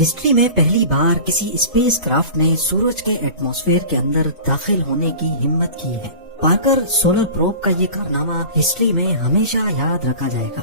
History میں پہلی بار کسی اسپیس کرافٹ نے سورج کے ایٹماسفیئر کے اندر داخل ہونے کی ہمت کی ہے۔ پارکر سولر پروب کا یہ کارنامہ ہسٹری میں ہمیشہ یاد رکھا جائے گا،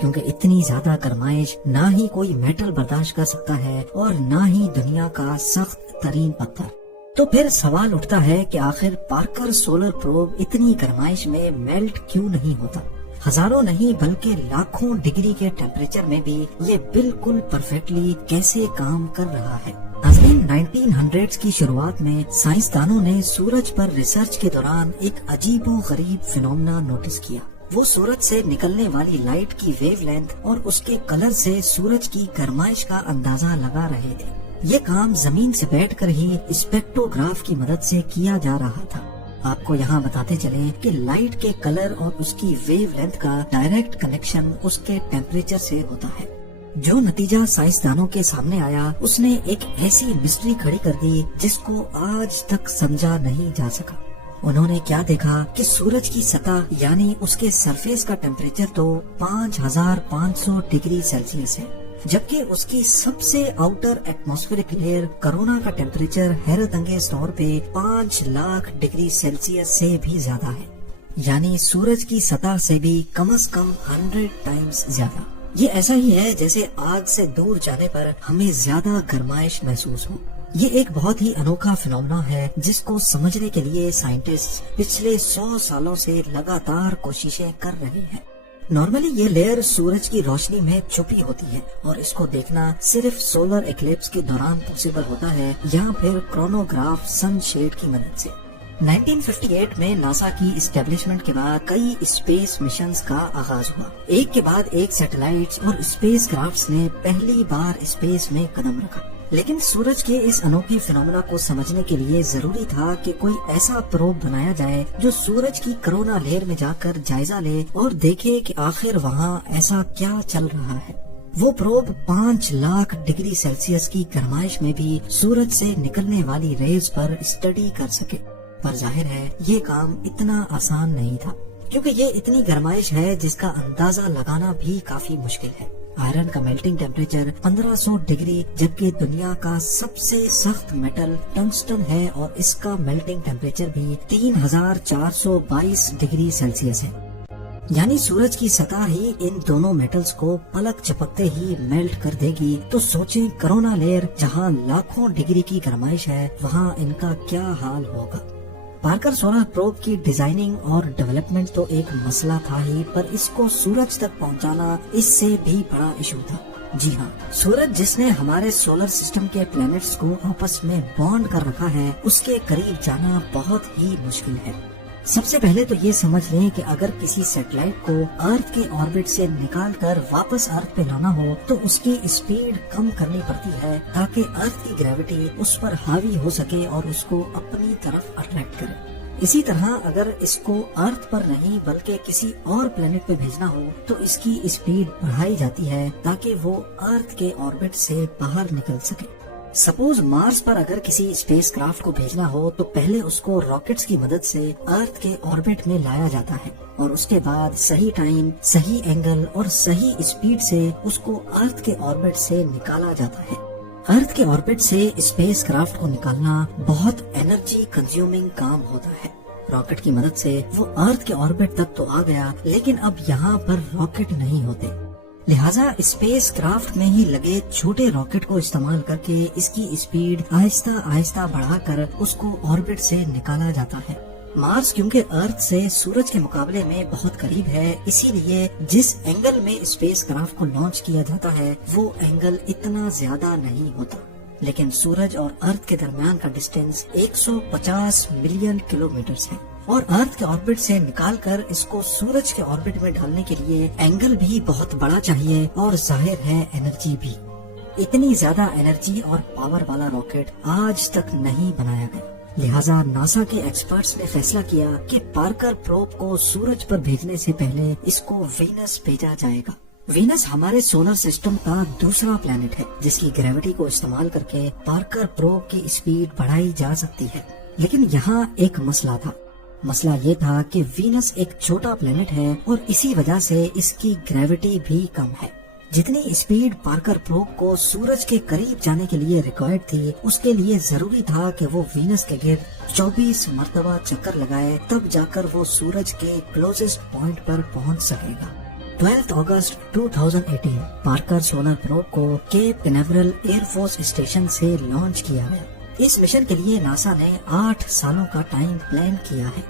کیونکہ اتنی زیادہ گرمائش نہ ہی کوئی میٹل برداشت کر سکتا ہے اور نہ ہی دنیا کا سخت ترین پتھر۔ تو پھر سوال اٹھتا ہے کہ آخر پارکر سولر پروب اتنی گرمائش میں میلٹ کیوں نہیں ہوتا؟ ہزاروں نہیں بلکہ لاکھوں ڈگری کے ٹیمپریچر میں بھی یہ بالکل پرفیکٹلی کیسے کام کر رہا ہے؟ ناظرین، 1900 کی شروعات میں سائنسدانوں نے سورج پر ریسرچ کے دوران ایک عجیب و غریب فینومنا نوٹس کیا۔ وہ سورج سے نکلنے والی لائٹ کی ویو لینتھ اور اس کے کلر سے سورج کی گرمائش کا اندازہ لگا رہے تھے۔ یہ کام زمین سے بیٹھ کر ہی اسپیکٹروگراف کی مدد سے کیا جا رہا تھا۔ آپ کو یہاں بتاتے چلیں کہ لائٹ کے کلر اور اس کی ویو لینتھ کا ڈائریکٹ کنیکشن اس کے ٹیمپریچر سے ہوتا ہے۔ جو نتیجہ سائنسدانوں کے سامنے آیا اس نے ایک ایسی مسٹری کھڑی کر دی جس کو آج تک سمجھا نہیں جا سکا۔ انہوں نے کیا دیکھا کہ سورج کی سطح یعنی اس کے سرفیس کا ٹیمپریچر تو 5500 ڈگری سیلسیس ہے، جبکہ اس کی سب سے آؤٹر ایٹماسفیرک لیئر کرونا کا ٹیمپریچر حیرت انگیز طور پہ 5 لاکھ ڈگری سیلسیس سے بھی زیادہ ہے، یعنی سورج کی سطح سے بھی کم از کم 100 ٹائمز زیادہ۔ یہ ایسا ہی ہے جیسے آگ سے دور جانے پر ہمیں زیادہ گرمائش محسوس ہو۔ یہ ایک بہت ہی انوکھا فینومنا ہے جس کو سمجھنے کے لیے سائنٹسٹ پچھلے 100 سالوں سے لگاتار کوششیں کر رہے ہیں۔ نارملی یہ لیئر سورج کی روشنی میں چھپی ہوتی ہے اور اس کو دیکھنا صرف سولر ایکلپس کے دوران پاسبل ہوتا ہے یا پھر کرونوگراف سن شیڈ کی مدد سے۔ 1958 میں ناسا کی اسٹیبلشمنٹ کے بعد کئی اسپیس مشنز کا آغاز ہوا۔ ایک کے بعد ایک سیٹلائٹس اور اسپیس کرافٹس نے پہلی بار اسپیس میں قدم رکھا، لیکن سورج کے اس انوکھے فینومنا کو سمجھنے کے لیے ضروری تھا کہ کوئی ایسا پروب بنایا جائے جو سورج کی کرونا لیئر میں جا کر جائزہ لے اور دیکھے کہ آخر وہاں ایسا کیا چل رہا ہے۔ وہ پروب 5 لاکھ ڈگری سیلسیس کی گرمائش میں بھی سورج سے نکلنے والی ریز پر اسٹڈی کر سکے، پر ظاہر ہے یہ کام اتنا آسان نہیں تھا، کیونکہ یہ اتنی گرمائش ہے جس کا اندازہ لگانا بھی کافی مشکل ہے۔ آئرن کا میلٹنگ ٹیمپریچر 1500 ڈگری جبکہ دنیا کا سب سے سخت میٹل ٹنگسٹن ہے اور اس کا میلٹنگ ٹیمپریچر بھی 3422 ڈگری سیلسیس ہے، یعنی سورج کی سطح ہی ان دونوں میٹلز کو پلک چپکتے ہی میلٹ کر دے گی۔ تو سوچیں کرونا لیئر جہاں لاکھوں ڈگری کی گرمائش ہے وہاں ان کا کیا حال ہوگا۔ پارکر سولر پروب کی ڈیزائننگ اور ڈیولپمنٹ تو ایک مسئلہ تھا ہی، پر اس کو سورج تک پہنچانا اس سے بھی بڑا ایشو تھا۔ جی ہاں، سورج جس نے ہمارے سولر سسٹم کے پلانٹس کو آپس میں بانڈ کر رکھا ہے، اس کے قریب جانا بہت ہی مشکل ہے۔ سب سے پہلے تو یہ سمجھ لیں کہ اگر کسی سیٹلائٹ کو ارتھ کے آربٹ سے نکال کر واپس ارتھ پہ لانا ہو تو اس کی اسپیڈ کم کرنی پڑتی ہے تاکہ ارتھ کی گریوٹی اس پر حاوی ہو سکے اور اس کو اپنی طرف اٹریکٹ کرے۔ اسی طرح اگر اس کو ارتھ پر نہیں بلکہ کسی اور پلانٹ پہ بھیجنا ہو تو اس کی اسپیڈ بڑھائی جاتی ہے تاکہ وہ ارتھ کے آربٹ سے باہر نکل سکے۔ سپوز مارس پر اگر کسی اسپیس کرافٹ کو بھیجنا ہو تو پہلے اس کو راکٹس کی مدد سے ارتھ کے آربٹ میں لایا جاتا ہے اور اس کے بعد صحیح ٹائم، صحیح اینگل اور صحیح اسپیڈ سے اس کو ارتھ کے آربٹ سے نکالا جاتا ہے۔ ارتھ کے آربٹ سے اسپیس کرافٹ کو نکالنا بہت انرجی کنزیومنگ کام ہوتا ہے۔ راکٹ کی مدد سے وہ ارتھ کے آربٹ تک تو آ گیا، لیکن اب یہاں پر راکٹ نہیں ہوتے، لہٰذا اسپیس کرافٹ میں ہی لگے چھوٹے راکٹ کو استعمال کر کے اس کی اسپیڈ آہستہ آہستہ بڑھا کر اس کو آربٹ سے نکالا جاتا ہے۔ مارس کیونکہ ارتھ سے سورج کے مقابلے میں بہت قریب ہے، اسی لیے جس اینگل میں اسپیس کرافٹ کو لانچ کیا جاتا ہے وہ اینگل اتنا زیادہ نہیں ہوتا، لیکن سورج اور ارتھ کے درمیان کا ڈسٹینس 150 ملین کلومیٹرز ہے اور ارتھ کے آربٹ سے نکال کر اس کو سورج کے آربٹ میں ڈالنے کے لیے اینگل بھی بہت بڑا چاہیے اور ظاہر ہے انرجی بھی۔ اتنی زیادہ انرجی اور پاور والا راکٹ آج تک نہیں بنایا گیا، لہٰذا ناسا کے ایکسپرٹس نے فیصلہ کیا کہ پارکر پروب کو سورج پر بھیجنے سے پہلے اس کو وینس بھیجا جائے گا۔ وینس ہمارے سولر سسٹم کا دوسرا پلانٹ ہے جس کی گریوٹی کو استعمال کر کے پارکر پروب کی اسپیڈ بڑھائی جا سکتی ہے، لیکن یہاں ایک مسئلہ تھا۔ مسئلہ یہ تھا کہ وینس ایک چھوٹا پلانٹ ہے اور اسی وجہ سے اس کی گریوٹی بھی کم ہے، جتنی اسپیڈ پارکر پروب کو سورج کے قریب جانے کے لیے ریکوائرڈ تھی، اس کے لیے ضروری تھا کہ وہ وینس کے گرد 24 مرتبہ چکر لگائے، تب جا کر وہ سورج کے کلوزسٹ پوائنٹ پر پہنچ سکے گا۔ 12 اگست 2018 پارکر سولر پروب کو کیپ کنیورل ایئر فورس اسٹیشن سے لانچ کیا گیا۔ اس مشن کے لیے ناسا نے 8 سالوں کا ٹائم پلان کیا ہے۔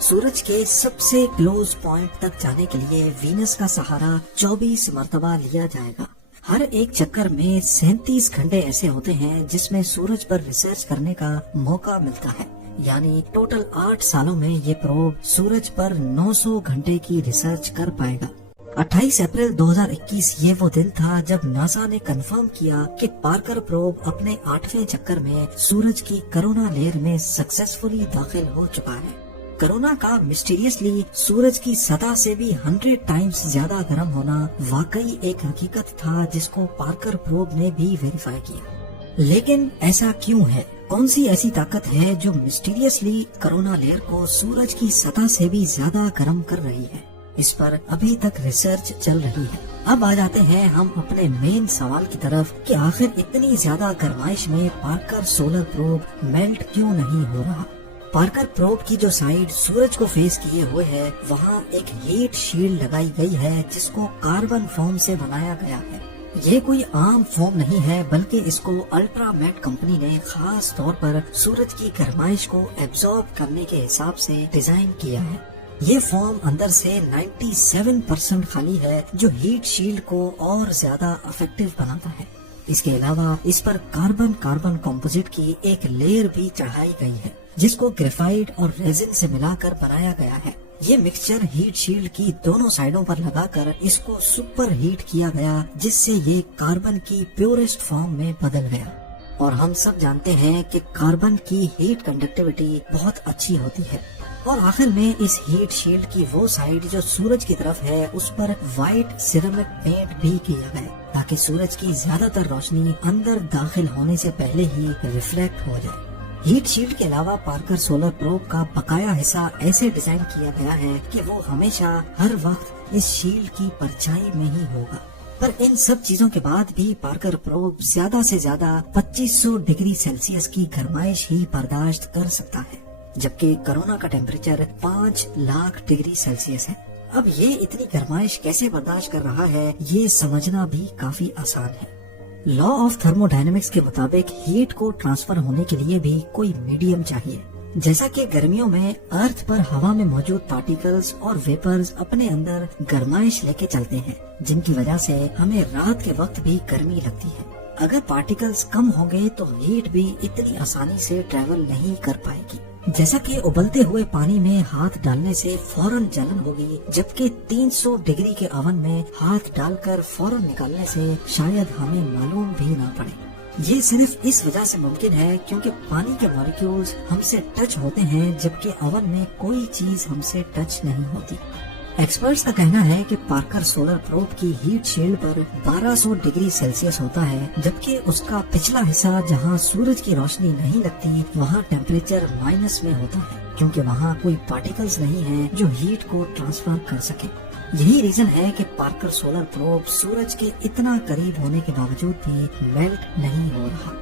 سورج کے سب سے کلوز پوائنٹ تک جانے کے لیے وینس کا سہارا 24 مرتبہ لیا جائے گا۔ ہر ایک چکر میں 37 گھنٹے ایسے ہوتے ہیں جس میں سورج پر ریسرچ کرنے کا موقع ملتا ہے، یعنی ٹوٹل 8 سالوں میں یہ پروب سورج پر 900 گھنٹے کی ریسرچ کر پائے گا۔ 28 اپریل 2021 یہ وہ دن تھا جب ناسا نے کنفرم کیا کہ پارکر پروب اپنے 8ویں چکر میں سورج کی کرونا لیئر میں سکسیسفلی داخل ہو چکا ہے۔ کرونا کا مسٹیریسلی سورج کی سطح سے بھی 100 ٹائمز زیادہ گرم ہونا واقعی ایک حقیقت تھا جس کو پارکر پروب نے بھی ویریفائی کیا۔ لیکن ایسا کیوں ہے؟ کون سی ایسی طاقت ہے جو مسٹیریسلی کرونا لیئر کو سورج کی سطح سے بھی زیادہ گرم کر رہی ہے؟ اس پر ابھی تک ریسرچ چل رہی ہے۔ اب آ جاتے ہیں ہم اپنے مین سوال کی طرف کہ آخر اتنی زیادہ گرمائش میں پارکر سولر پروب میلٹ کیوں نہیں ہو رہا؟ پارکر پروب کی جو سائیڈ سورج کو فیس کیے ہوئے ہے، وہاں ایک ہیٹ شیلڈ لگائی گئی ہے جس کو کاربن فوم سے بنایا گیا ہے۔ یہ کوئی عام فوم نہیں ہے، بلکہ اس کو الٹرا میٹ کمپنی نے خاص طور پر سورج کی گرمائش کو ایبزارب کرنے کے حساب سے ڈیزائن کیا ہے۔ یہ فوم اندر سے 97% خالی ہے، جو ہیٹ شیلڈ کو اور زیادہ افیکٹو بناتا ہے۔ اس کے علاوہ اس پر کاربن کمپوزٹ کی ایک لیئر بھی چڑھائی گئی ہے جس کو گریفائٹ اور ریزن سے ملا کر بنایا گیا ہے۔ یہ مکسچر ہیٹ شیلڈ کی دونوں سائڈوں پر لگا کر اس کو سپر ہیٹ کیا گیا، جس سے یہ کاربن کی پیورسٹ فارم میں بدل گیا۔ اور ہم سب جانتے ہیں کہ کاربن کی ہیٹ کنڈکٹیوٹی بہت اچھی ہوتی ہے۔ اور آخر میں اس ہیٹ شیلڈ کی وہ سائڈ جو سورج کی طرف ہے، اس پر وائٹ سیرامک پینٹ بھی کیا گیا تاکہ سورج کی زیادہ تر روشنی اندر داخل ہونے سے پہلے ہی ریفلیکٹ ہو جائے۔ ہیٹ شیلڈ کے علاوہ پارکر سولر پروب کا بقایا حصہ ایسے ڈیزائن کیا گیا ہے کہ وہ ہمیشہ ہر وقت اس شیلڈ کی پرچھائی میں ہی ہوگا۔ پر ان سب چیزوں کے بعد بھی پارکر پروب زیادہ سے زیادہ 2500 ڈگری سیلسیس کی گرمائش ہی برداشت کر سکتا ہے، جبکہ کرونا کا ٹیمپریچر 5 لاکھ ڈگری سیلسیس ہے۔ اب یہ اتنی گرمائش کیسے برداشت کر رہا ہے، یہ سمجھنا بھی کافی آسان ہے۔ لا آف تھرمو ڈائنامکس کے مطابق ہیٹ کو ٹرانسفر ہونے کے لیے بھی کوئی میڈیم چاہیے۔ جیسا کہ گرمیوں میں ارتھ پر ہوا میں موجود پارٹیکلز اور ویپرز اپنے اندر گرمائش لے کے چلتے ہیں، جن کی وجہ سے ہمیں رات کے وقت بھی گرمی لگتی ہے۔ اگر پارٹیکلز کم ہوں گے تو ہیٹ بھی اتنی آسانی سے ٹریول نہیں کر پائے گی۔ جیسا کہ ابلتے ہوئے پانی میں ہاتھ ڈالنے سے فوراً جلن ہوگی، جبکہ 300 ڈگری کے اوون میں ہاتھ ڈال کر فوراً نکالنے سے شاید ہمیں معلوم بھی نہ پڑے۔ یہ صرف اس وجہ سے ممکن ہے کیونکہ پانی کے مالیکیولز ہم سے ٹچ ہوتے ہیں، جبکہ اوون میں کوئی چیز ہم سے ٹچ نہیں ہوتی۔ ایکسپرٹس کا کہنا ہے کہ پارکر سولر پروب کی ہیٹ شیلڈ پر 1200 ڈگری سیلسیس ہوتا ہے، جبکہ اس کا پچھلا حصہ جہاں سورج کی روشنی نہیں لگتی وہاں ٹیمپریچر مائنس میں ہوتا ہے، کیونکہ وہاں کوئی پارٹیکلز نہیں ہیں جو ہیٹ کو ٹرانسفر کر سکے۔ یہی ریزن ہے کہ پارکر سولر پروب سورج کے اتنا قریب ہونے کے باوجود بھی میلٹ نہیں ہو رہا۔